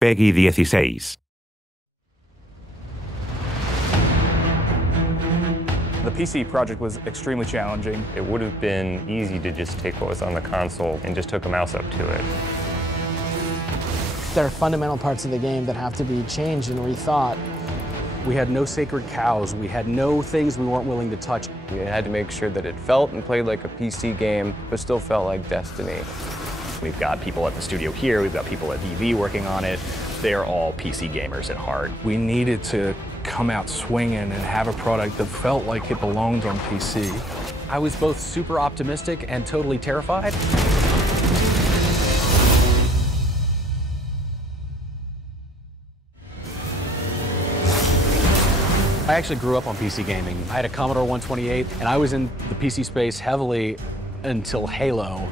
Peggy 16. The PC project was extremely challenging. It would have been easy to just take what was on the console and just hook a mouse up to it. There are fundamental parts of the game that have to be changed and rethought. We had no sacred cows. We had no things we weren't willing to touch. We had to make sure that it felt and played like a PC game, but still felt like Destiny. We've got people at the studio here, we've got people at VV working on it. They're all PC gamers at heart. We needed to come out swinging and have a product that felt like it belonged on PC. I was both super optimistic and totally terrified. I actually grew up on PC gaming. I had a Commodore 128, and I was in the PC space heavily until Halo.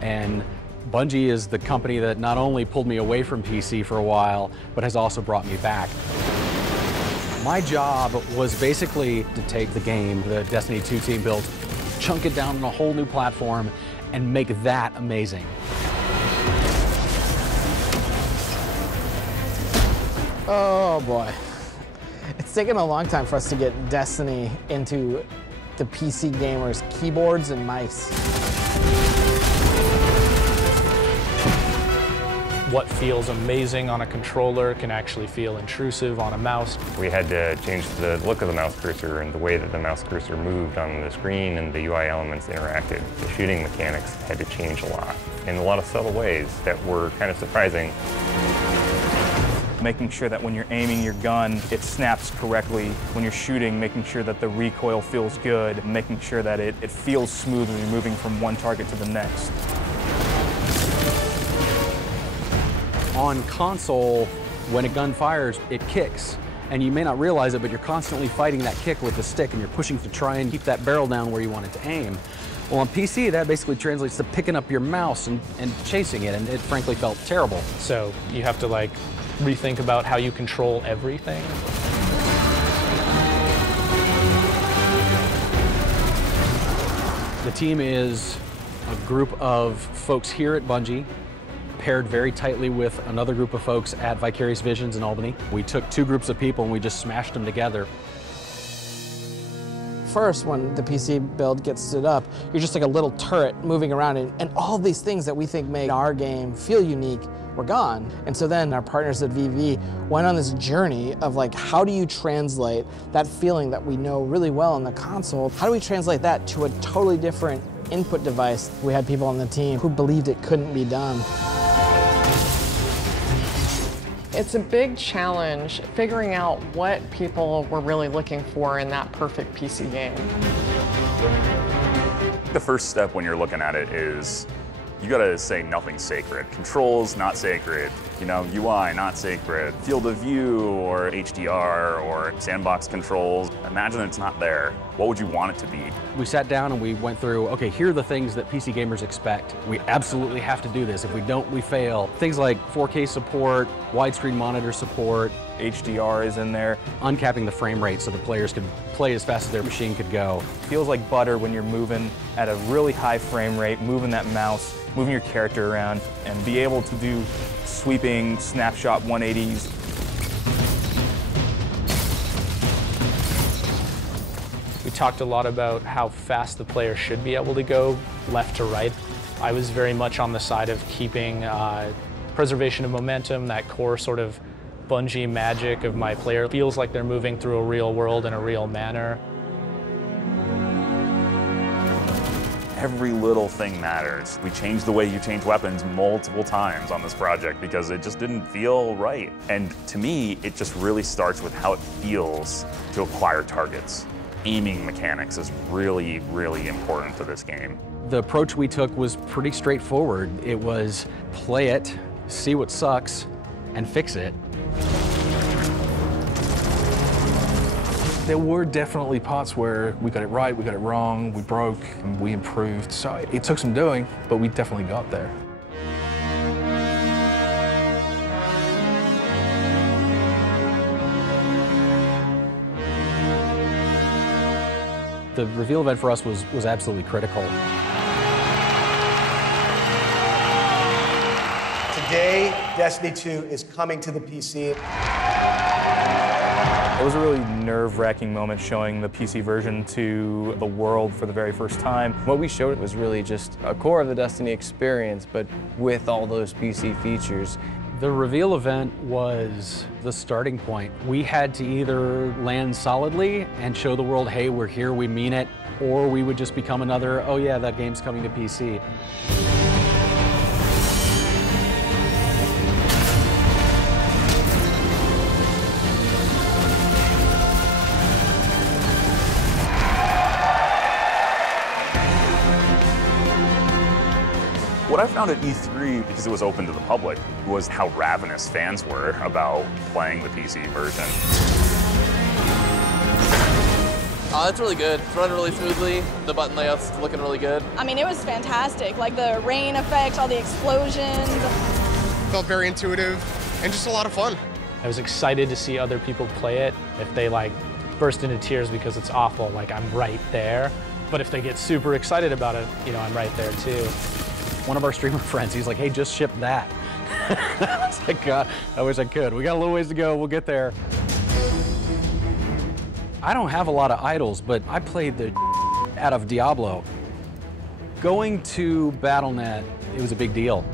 And Bungie is the company that not only pulled me away from PC for a while, but has also brought me back. My job was basically to take the game the Destiny 2 team built, chunk it down on a whole new platform, and make that amazing. Oh boy. It's taken a long time for us to get Destiny into the PC gamers' keyboards and mice. What feels amazing on a controller can actually feel intrusive on a mouse. We had to change the look of the mouse cursor and the way that the mouse cursor moved on the screen and the UI elements interacted. The shooting mechanics had to change a lot in a lot of subtle ways that were kind of surprising. Making sure that when you're aiming your gun, it snaps correctly. When you're shooting, making sure that the recoil feels good, making sure that it feels smooth when you're moving from one target to the next. On console, when a gun fires, it kicks. And you may not realize it, but you're constantly fighting that kick with the stick and you're pushing to try and keep that barrel down where you want it to aim. Well, on PC, that basically translates to picking up your mouse and chasing it, and it frankly felt terrible. So you have to like rethink about how you control everything. The team is a group of folks here at Bungie, paired very tightly with another group of folks at Vicarious Visions in Albany. We took two groups of people and we just smashed them together. First, when the PC build gets stood up, you're just like a little turret moving around, and all these things that we think make our game feel unique were gone. And so then our partners at VV went on this journey of like, how do you translate that feeling that we know really well on the console? How do we translate that to a totally different input device? We had people on the team who believed it couldn't be done. It's a big challenge figuring out what people were really looking for in that perfect PC game. The first step when you're looking at it is you gotta say nothing's sacred. Controls, not sacred. You know, UI, not sacred. Field of view or HDR or sandbox controls. Imagine it's not there. What would you want it to be? We sat down and we went through, okay, here are the things that PC gamers expect. We absolutely have to do this. If we don't, we fail. Things like 4K support, widescreen monitor support. HDR is in there. Uncapping the frame rate so the players could play as fast as their machine could go. Feels like butter when you're moving at a really high frame rate, moving that mouse, moving your character around, and be able to do sweeping snapshot 180s. We talked a lot about how fast the player should be able to go left to right. I was very much on the side of keeping preservation of momentum, that core sort of Bungie magic of my player feels like they're moving through a real world in a real manner. Every little thing matters. We changed the way you change weapons multiple times on this project because it just didn't feel right. And to me, it just really starts with how it feels to acquire targets. Aiming mechanics is really, really important to this game. The approach we took was pretty straightforward. It was play it, see what sucks, and fix it. There were definitely parts where we got it right, we got it wrong, we broke, and we improved. So it took some doing, but we definitely got there. The reveal event for us was absolutely critical. Today, Destiny 2 is coming to the PC. It was a really nerve-wracking moment showing the PC version to the world for the very first time. What we showed was really just a core of the Destiny experience, but with all those PC features. The reveal event was the starting point. We had to either land solidly and show the world, hey, we're here, we mean it, or we would just become another, oh yeah, that game's coming to PC. What I found at E3, because it was open to the public, was how ravenous fans were about playing the PC version. It's really good. It's running really smoothly. The button layout's looking really good. I mean, it was fantastic. Like the rain effect, all the explosions. Felt very intuitive and just a lot of fun. I was excited to see other people play it. If they like burst into tears because it's awful, like I'm right there. But if they get super excited about it, you know, I'm right there too. One of our streamer friends, he's like, hey, just ship that. I was like, God, I wish I could. We got a little ways to go, we'll get there. I don't have a lot of idols, but I played the out of Diablo. Going to Battle.net, it was a big deal.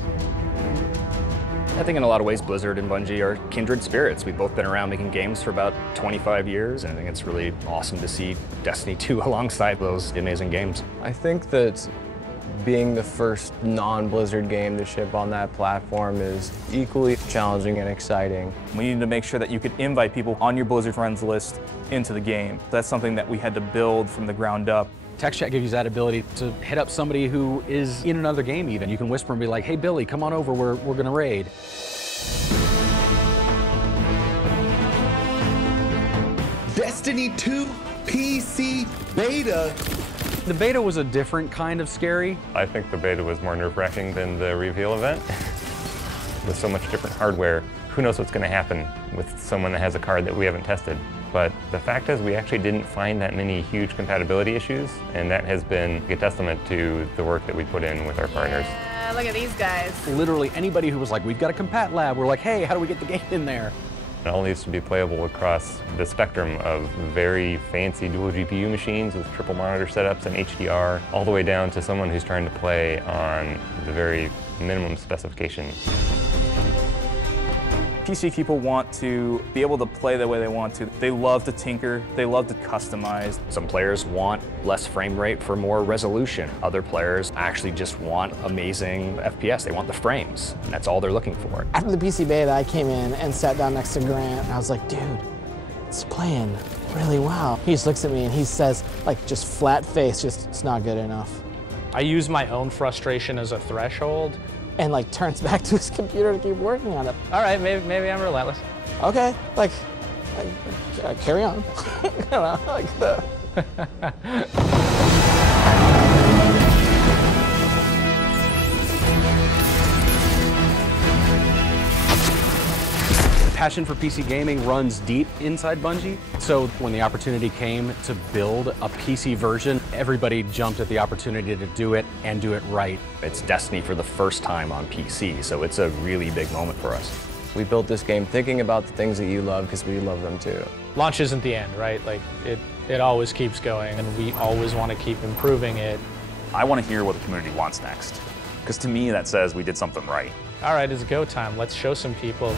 I think in a lot of ways Blizzard and Bungie are kindred spirits. We've both been around making games for about 25 years, and I think it's really awesome to see Destiny 2 alongside those amazing games. I think that being the first non-Blizzard game to ship on that platform is equally challenging and exciting. We needed to make sure that you could invite people on your Blizzard friends list into the game. That's something that we had to build from the ground up. Text chat gives you that ability to hit up somebody who is in another game even. You can whisper and be like, hey Billy, come on over, we're gonna raid. Destiny 2 PC beta. The beta was a different kind of scary. I think the beta was more nerve-wracking than the reveal event. With so much different hardware, who knows what's going to happen with someone that has a card that we haven't tested. But the fact is we actually didn't find that many huge compatibility issues, and that has been a testament to the work that we put in with our partners. Look at these guys. Literally anybody who was like, we've got a compat lab, we're like, hey, how do we get the game in there? It all needs to be playable across the spectrum of very fancy dual GPU machines with triple monitor setups and HDR, all the way down to someone who's trying to play on the very minimum specification. PC people want to be able to play the way they want to. They love to tinker, they love to customize. Some players want less frame rate for more resolution. Other players actually just want amazing FPS. They want the frames, and that's all they're looking for. After the PC beta, I came in and sat down next to Grant, and I was like, dude, it's playing really well. He just looks at me and he says, like, just flat face, just, it's not good enough. I use my own frustration as a threshold. And like turns back to his computer to keep working on it. All right, maybe I'm relentless. Okay, like, carry on. You know, like the. Passion for PC gaming runs deep inside Bungie. So when the opportunity came to build a PC version, everybody jumped at the opportunity to do it and do it right. It's Destiny for the first time on PC, so it's a really big moment for us. We built this game thinking about the things that you love because we love them too. Launch isn't the end, right? Like it always keeps going, and we always want to keep improving it. I want to hear what the community wants next, because to me that says we did something right. All right, it's go time. Let's show some people.